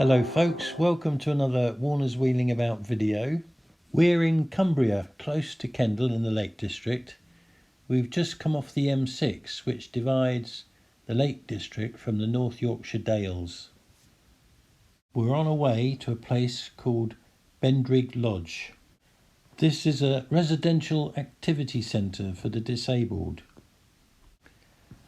Hello folks, welcome to another Warner's Wheeling About video. We're in Cumbria, close to Kendal in the Lake District. We've just come off the M6, which divides the Lake District from the North Yorkshire Dales. We're on our way to a place called Bendrigg Lodge. This is a residential activity centre for the disabled.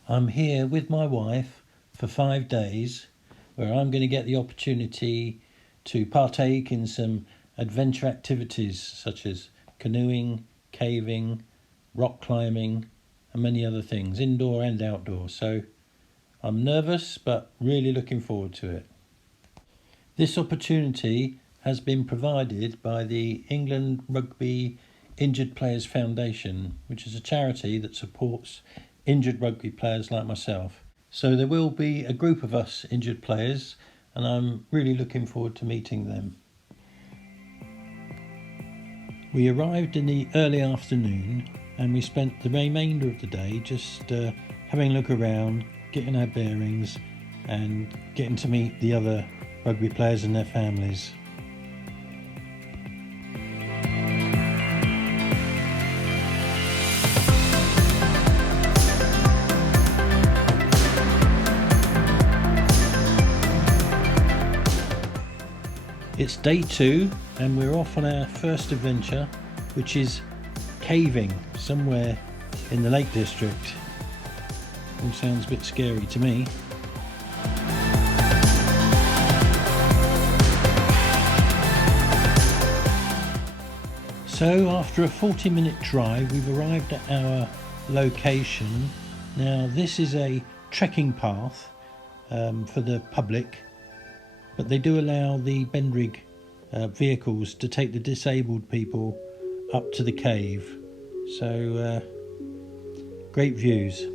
I'm here with my wife for 5 days, where I'm going to get the opportunity to partake in some adventure activities such as canoeing, caving, rock climbing and many other things, indoor and outdoor. So I'm nervous but really looking forward to it. This opportunity has been provided by the England Rugby Injured Players Foundation, which is a charity that supports injured rugby players like myself. So there will be a group of us injured players, and I'm really looking forward to meeting them. We arrived in the early afternoon and we spent the remainder of the day just having a look around, getting our bearings and getting to meet the other rugby players and their families. It's day 2 and we're off on our first adventure, which is caving somewhere in the Lake District. All sounds a bit scary to me. So after a 40-minute drive, we've arrived at our location. Now this is a trekking path for the public, but they do allow the Bendrigg vehicles to take the disabled people up to the cave. So great views.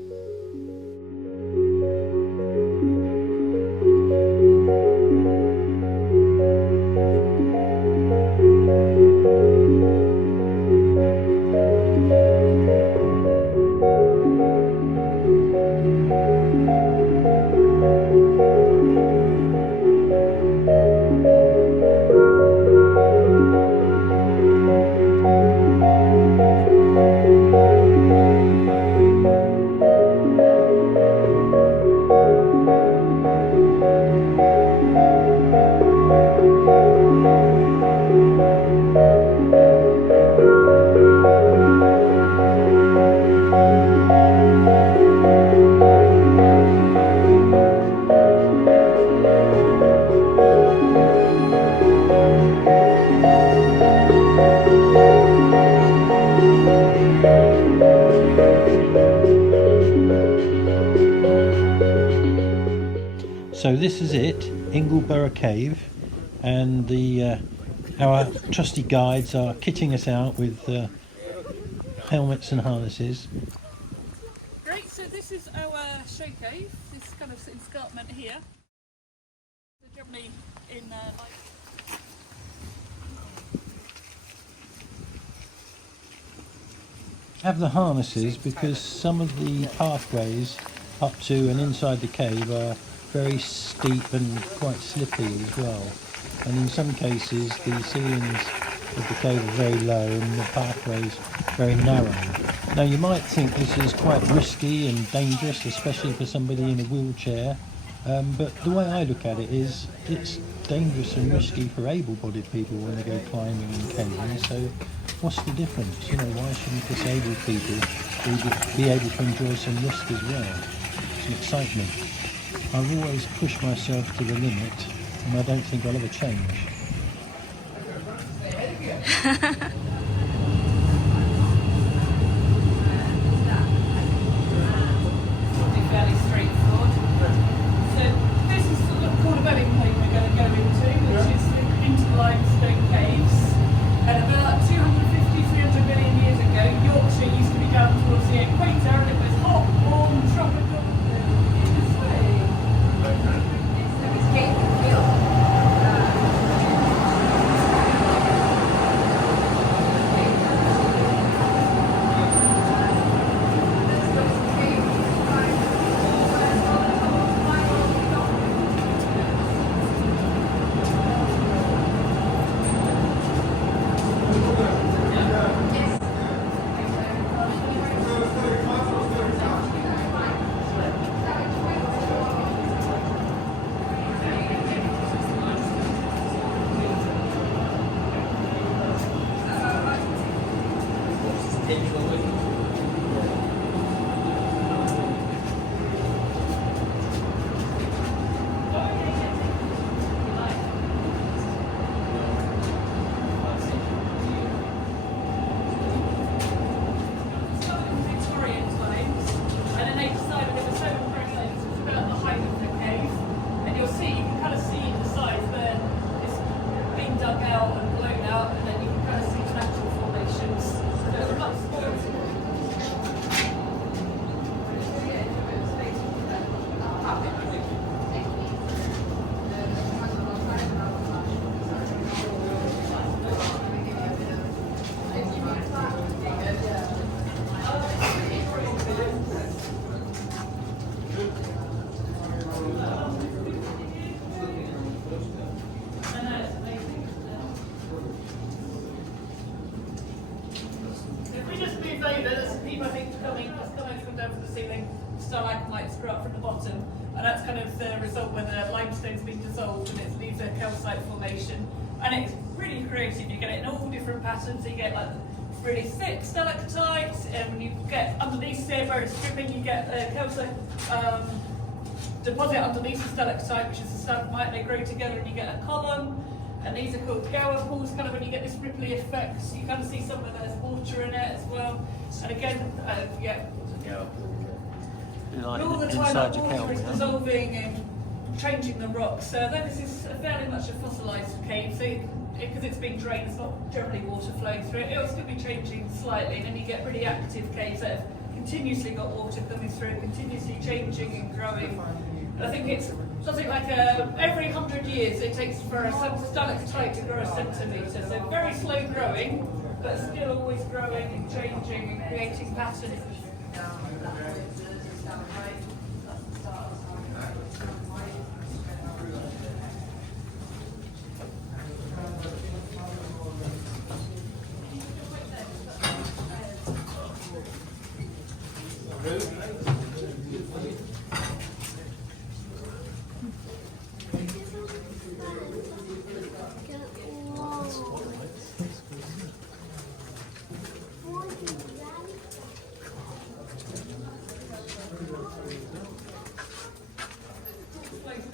So this is it, Ingleborough Cave, and our trusty guides are kitting us out with helmets and harnesses. Great, so this is our show cave, this kind of escarpment here. The journey in Have the harnesses because some of the pathways up to and inside the cave are very steep and quite slippy as well, and in some cases the ceilings of the cave are very low and the pathways very narrow. Now you might think this is quite risky and dangerous, especially for somebody in a wheelchair, but the way I look at it is it's dangerous and risky for able-bodied people when they go climbing and caving, so what's the difference? You know, why shouldn't disabled people be able to enjoy some risk as well, some excitement? I've always pushed myself to the limit and I don't think I'll ever change. fairly straightforward. So this is the quarter-belling cave we're going to go into, which is into the limestone caves. And about 250-300 million years ago, Yorkshire used to be down towards the equator and it was hot, warm, tropical. Victorian times, and then they decided it was so impressive, it was about the height of the cave, and you'll see, you can kind of see the size where it's been dug out and blown out, and then you can kind of see natural formations that are much smaller. If we just move over, there's some people I think coming from down from the ceiling, stalagmites grow up from the bottom, and that's kind of the result when the limestone's been dissolved and it leaves a calcite formation. And it's really creative, you get it in all different patterns, you get like really thick stalactites, and when you get underneath there where it's dripping, you get a calcite deposit underneath the stalactite, which is a stalagmite, they grow together and you get a column. And these are called gower pools, kind of when you get this ripply effect, you kind of see somewhere there's water in it as well. And again, Like all the time inside that your water is kettle, dissolving and changing the rocks. So this is fairly much a fossilised cave, so because it's been drained, it's not generally water flowing through it. It'll still be changing slightly, and then you get really active caves that have continuously got water coming through, continuously changing and growing. I think it's something like every 100 years it takes for a stalactite to grow a centimetre. So very slow growing, but still always growing and changing and creating patterns.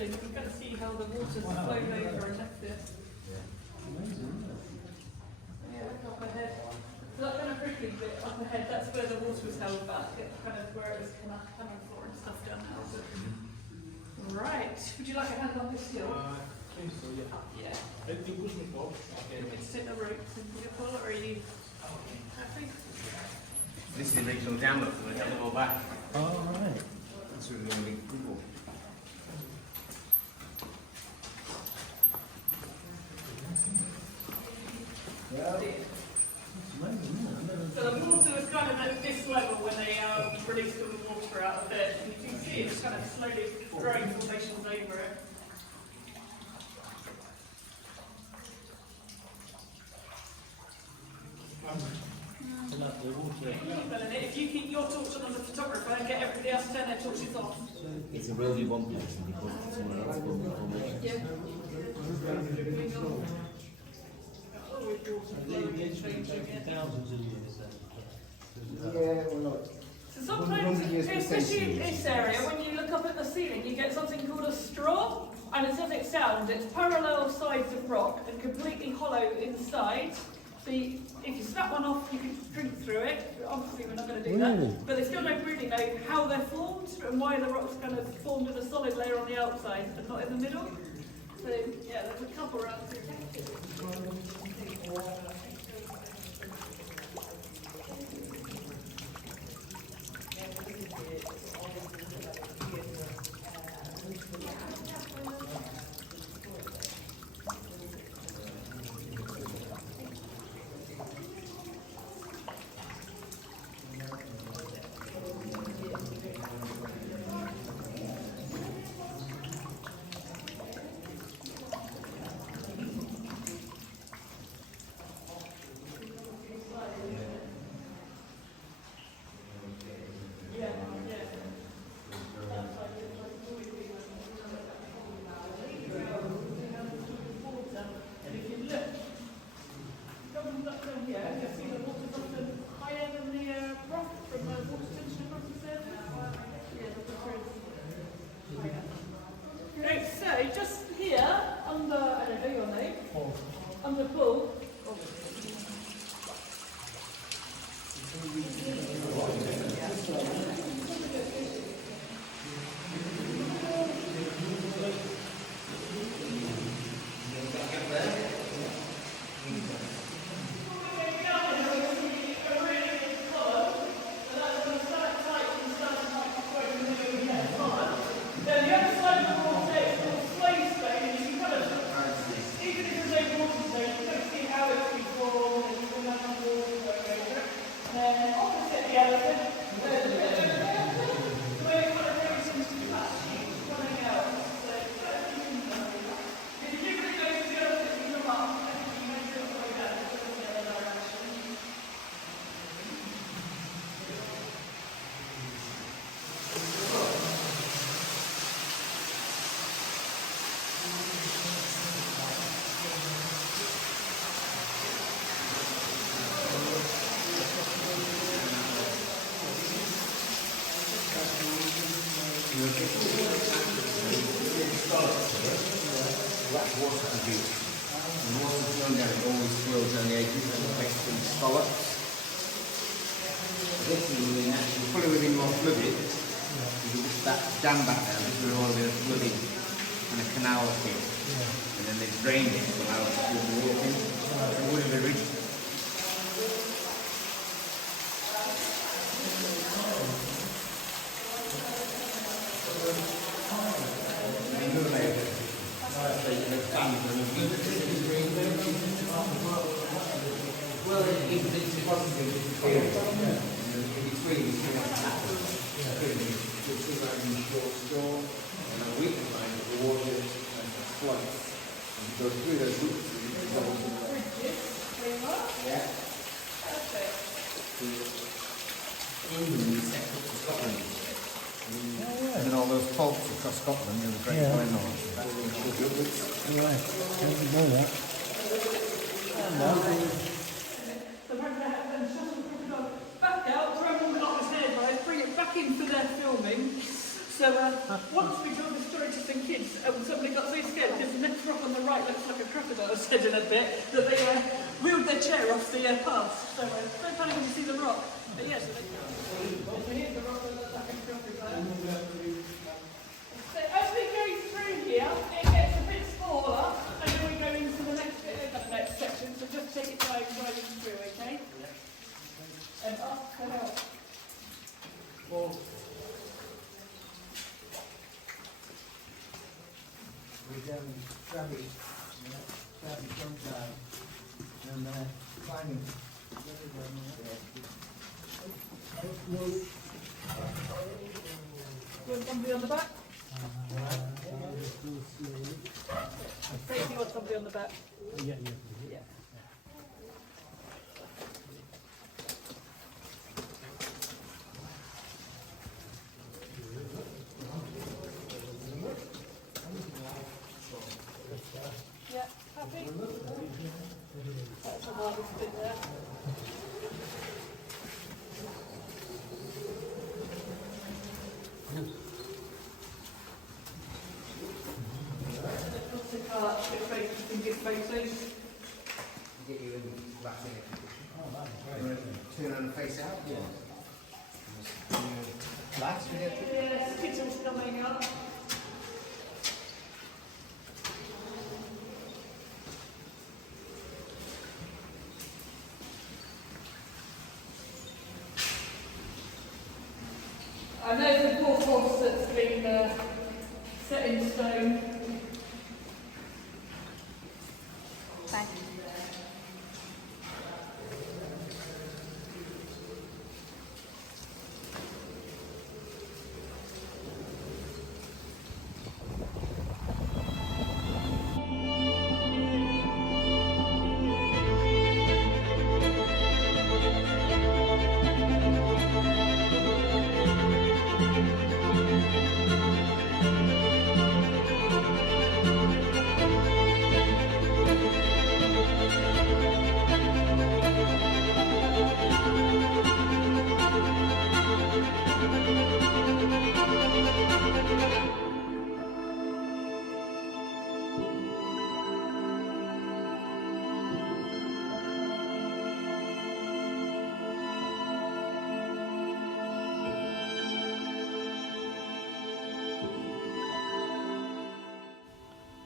You can kind of see how the water's flowed over and left this. Yeah, look up ahead. So that kind of prickly bit up ahead, that's where the water was held back. It's kind of where it was coming for and stuff down now. But... Right. Would you like a hand on this hill? I think so, yeah. Yeah. I think push me top. You want me to take the ropes and put it full, or are you happy? This is the original jammer, so we have to go back. Oh, right. That's really really cool. So the water was kind of at this level when they released all the water out of it. And you can see it's kind of slowly growing formations over it. If you keep your torch on as a photographer and get everybody else to turn their torches off. It's a really one position because someone else will be formation. Yeah. Thousands of years then. Yeah, or not. So sometimes, especially in this area, when you look up at the ceiling, you get something called a straw, and it doesn't sound. It's parallel sides of rock and completely hollow inside. So if you snap one off, you can drink through it. Obviously, we're not going to do Really? that. But they still don't really know how they're formed and why the rock's kind of formed in a solid layer on the outside and not in the middle. So yeah, there's a couple around here. And if you look, from here, you'll see the water's often higher than That's water produced. And water flowing down, it always swirls down the edges and it makes them scallops. This is really natural. Probably would have been more flooded. That dam back there, this would have all been flooded and a canal here. And then they drained it to allow us to do the water in. It would have been rich. Well, it's possibly just a period. In between, you see what's happening. You'll see like in short storm, and a weak line of the water and floods. And you go through those roots, and you go into the yeah. Perfect. England is set up to Scotland. And then all those faults across Scotland, you know, the Great White North, that's been short roots. Right, I didn't know that. So we're going to have them shuttle the crocodile back out, throw them on his head, right, bring it back in for their filming. So once we told the story to some kids, somebody got so scared because the next rock on the right looks like a crocodile's head in a bit, that they wheeled their chair off the path. So don't panic when you see the rock. But yes, yeah, so here's the rock that looks like a crocodile. So as we go through here, it gets a bit smaller, and then we go into the next bit of the next section. So just take it driving through, okay? And up and out. We're down crabby, crabby sometime, and climbing. You want somebody on the back? Tracy, you want somebody on the back? Yeah. Yeah. Yeah, happy? That's the hardest bit there. Let's take our photos and give photos. Get you in back in it. Turn around and face out. Yeah. Last we get. Yes, kitchen's coming up. I know the poor horse that's been set in stone. Thank you.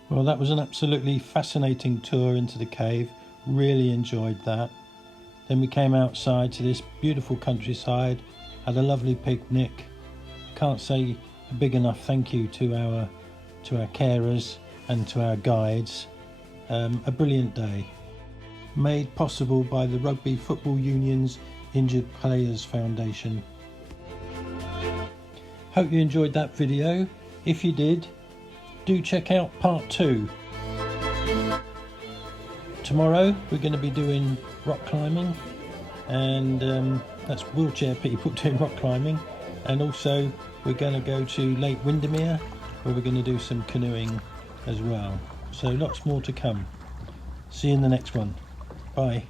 Well, that was an absolutely fascinating tour into the cave. Really enjoyed that. Then we came outside to this beautiful countryside, had a lovely picnic. Can't say a big enough thank you to our carers and to our guides. A brilliant day, made possible by the Rugby Football Union's Injured Players Foundation. Hope you enjoyed that video. If you did, do check out part 2. Tomorrow we're going to be doing rock climbing, and that's wheelchair people doing rock climbing, and also we're going to go to Lake Windermere where we're going to do some canoeing as well. So lots more to come. See you in the next one. Bye.